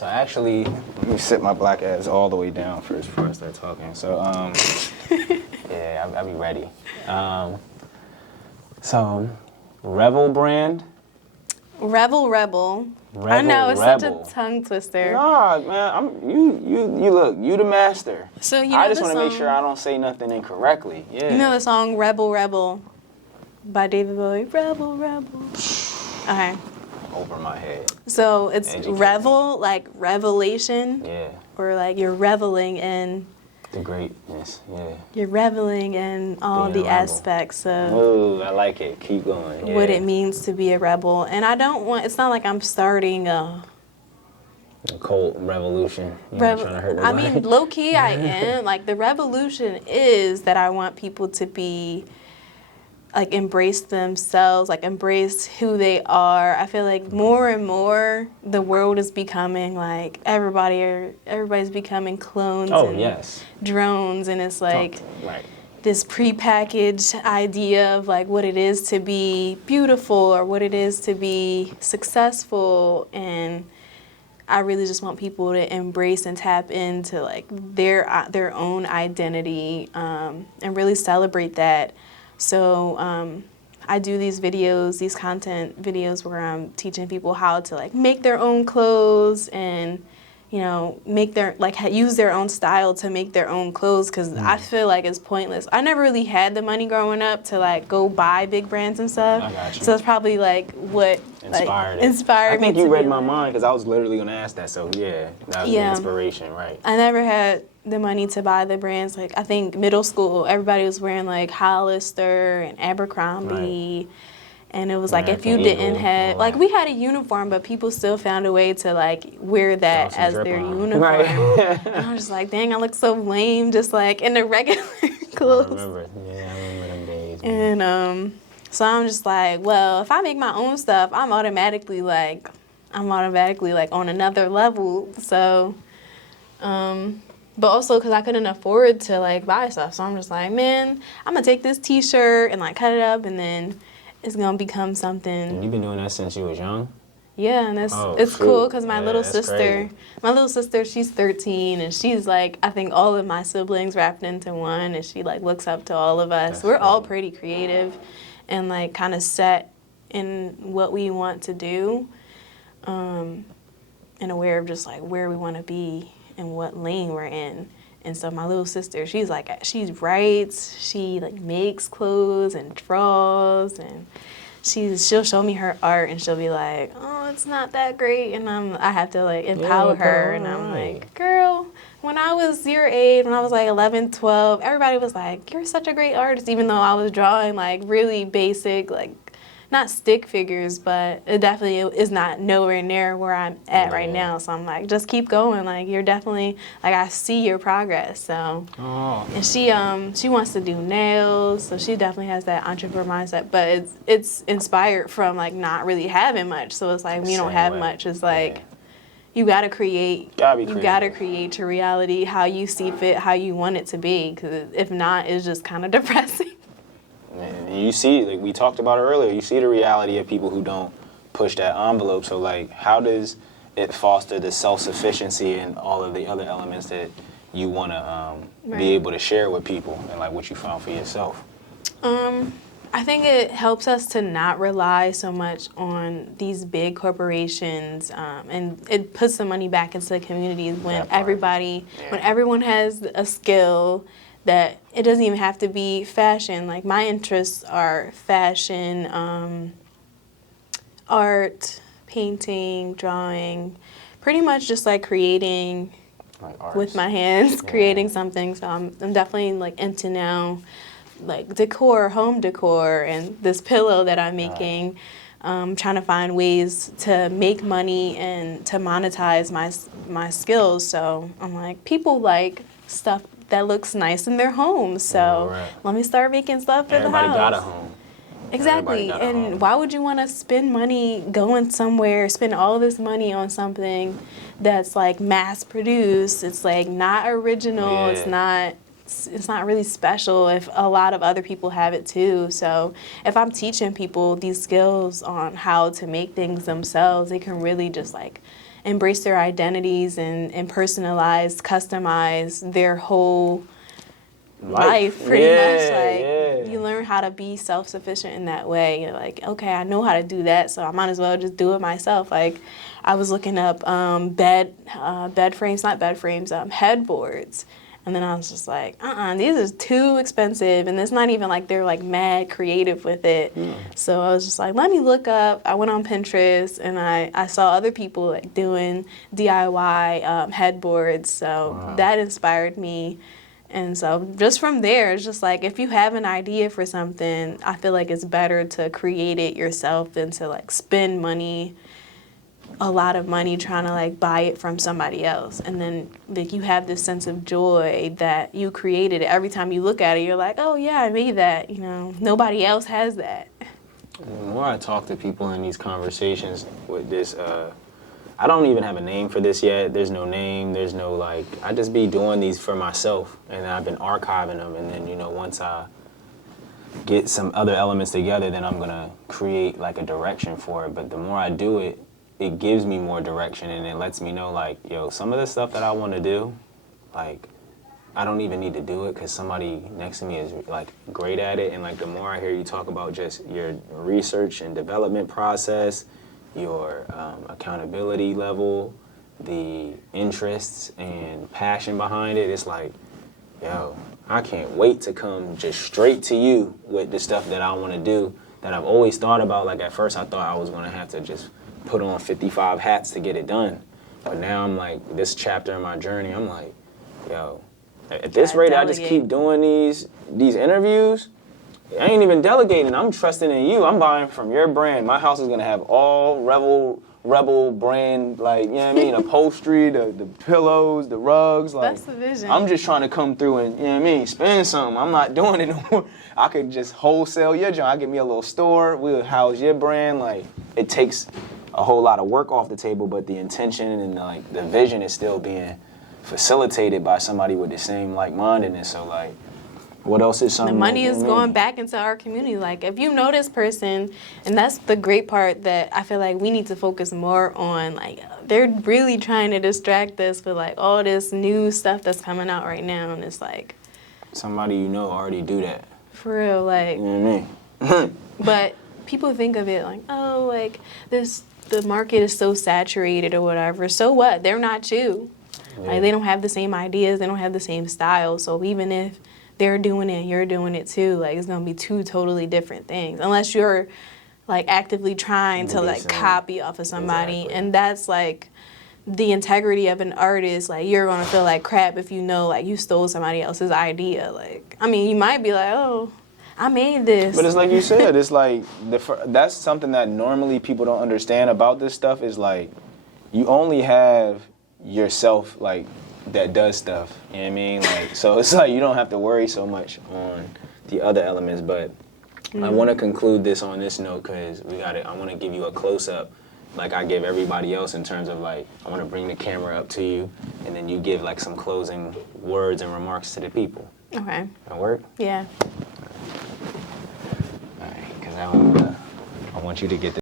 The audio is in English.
So actually, let me sit my black ass all the way down first before I start talking. So, yeah, I'll be ready. So, Revel brand. Rebel. I know, it's such a tongue twister. Nah, man, you look, you the master. So you know I just want to make sure I don't say nothing incorrectly. Yeah. You know the song Rebel by David Bowie? Rebel. Okay. Over my head. So it's revel, like revelation. Yeah. Or like you're reveling in the greatness, yeah. You're reveling in all the aspects of ooh, I like it. Keep going. Yeah. What it means to be a rebel. And I don't want, it's not like I'm starting a cult revolution. Trying to hurt nobody. I mean, low key I am. Like the revolution is that I want people to be like embrace themselves, like embrace who they are. I feel like more and more the world is becoming like everybody's becoming clones and drones, and it's like this prepackaged idea of like what it is to be beautiful or what it is to be successful, and I really just want people to embrace and tap into like their own identity and really celebrate that. So I do these videos, these content videos where I'm teaching people how to like make their own clothes and, you know, make their, like use their own style to make their own clothes, because I feel like it's pointless. I never really had the money growing up to like go buy big brands and stuff. I got you. So it's probably like what inspired me. I think you read my mind, because I was literally going to ask that. So yeah, that was the inspiration, right? I never had the money to buy the brands. Like I think middle school, everybody was wearing like Hollister and Abercrombie. Right. And it was like if you didn't have, like we had a uniform, but people still found a way to like wear that as their uniform. Right. And I was just like, dang, I look so lame just like in the regular clothes. I remember them days. Man. And so I'm just like, well, if I make my own stuff, I'm automatically like on another level. So, but also because I couldn't afford to like buy stuff, so I'm just like, man, I'm gonna take this T-shirt and like cut it up, and then it's gonna become something. And you've been doing that since you was young? Yeah, and it's cool because my little sister, she's 13, and she's like, I think all of my siblings wrapped into one, and she like looks up to all of us. We're all pretty creative and like kind of set in what we want to do, and aware of just like where we want to be and what lane we're in. And so my little sister, she writes, she like makes clothes and draws, and she'll show me her art, and she'll be like, oh, it's not that great, and I have to like empower her, and I'm like, girl, when I was your age, when I was like 11, 12, everybody was like, you're such a great artist, even though I was drawing like really basic, like not stick figures, but it definitely is not nowhere near where I'm at right now. So I'm like, just keep going. Like you're definitely, like I see your progress. So, and she wants to do nails, so she definitely has that entrepreneur mindset. But it's inspired from like not really having much. So it's like when you don't have much, it's like you gotta create. You gotta create your reality how you see fit, how you want it to be. Because if not, it's just kind of depressing. And you see, like we talked about it earlier, you see the reality of people who don't push that envelope. So like, how does it foster the self-sufficiency and all of the other elements that you want to be able to share with people, and like what you found for yourself? I think it helps us to not rely so much on these big corporations, and it puts the money back into the communities when when everyone has a skill, that it doesn't even have to be fashion. Like my interests are fashion, art, painting, drawing, pretty much just like creating with my hands, creating something. So I'm definitely like into now like decor, home decor, and this pillow that I'm making. Trying to find ways to make money and to monetize my skills. So I'm like, people like stuff that looks nice in their homes. So let me start making stuff in the house. Everybody got a home. Exactly. And why would you want to spend money going somewhere, spend all this money on something that's like mass produced? It's like not original. It's it's not really special if a lot of other people have it too. So if I'm teaching people these skills on how to make things themselves, they can really just like embrace their identities and personalize, customize their whole life pretty much. Like you learn how to be self-sufficient in that way. You're like, okay, I know how to do that, so I might as well just do it myself. Like I was looking up headboards. And then I was just like, these are too expensive. And it's not even like they're like mad creative with it. So I was just like, let me look up. I went on Pinterest and I saw other people like doing DIY headboards. So that inspired me. And so just from there, it's just like if you have an idea for something, I feel like it's better to create it yourself than to like spend a lot of money trying to like buy it from somebody else. And then like you have this sense of joy that you created it. Every time you look at it, you're like, oh yeah, I made that. You know, nobody else has that. The more I talk to people in these conversations with this, I don't even have a name for this yet. There's no name. There's no like, I just be doing these for myself and I've been archiving them. And then, you know, once I get some other elements together, then I'm going to create like a direction for it. But the more I do it, it gives me more direction and it lets me know like, yo, some of the stuff that I want to do, like, I don't even need to do it because somebody next to me is like great at it. And like the more I hear you talk about just your research and development process, your accountability level, the interests and passion behind it, it's like, yo, I can't wait to come just straight to you with the stuff that I want to do that I've always thought about. Like at first I thought I was going to have to just put on 55 hats to get it done. But now I'm like, this chapter in my journey, I'm like, yo, at this rate, I just keep doing these interviews. I ain't even delegating. I'm trusting in you. I'm buying from your brand. My house is going to have all Rebel brand, like, you know what I mean? Upholstery, the pillows, the rugs. Like, that's the vision. I'm just trying to come through and, you know what I mean, spend something. I'm not doing it no more. I could just wholesale your joint. I get me a little store. We'll house your brand. Like, it takes a whole lot of work off the table, but the intention and like the vision is still being facilitated by somebody with the same like-mindedness. So like, what else is something? The money is going back into our community. Like if you know this person, and that's the great part that I feel like we need to focus more on. Like they're really trying to distract us with like all this new stuff that's coming out right now, and it's like somebody you know already do that. For real, like. You know what I mean? But people think of it like, oh, like the market is so saturated or whatever. So what? They're not you. Yeah. Like they don't have the same ideas. They don't have the same style. So even if they're doing it and you're doing it too, like it's gonna be two totally different things. Unless you're like actively trying to like copy off of somebody. Exactly. And that's like the integrity of an artist. Like you're gonna feel like crap if you know like you stole somebody else's idea. Like I mean, you might be like, oh, I made this. But it's like you said, it's like, that's something that normally people don't understand about this stuff is like, you only have yourself like that does stuff, you know what I mean? Like, so it's like you don't have to worry so much on the other elements, but I want to conclude this on this note because I want to give you a close-up like I give everybody else in terms of like, I want to bring the camera up to you and then you give like some closing words and remarks to the people. Okay. That work? Yeah. I want you to get this.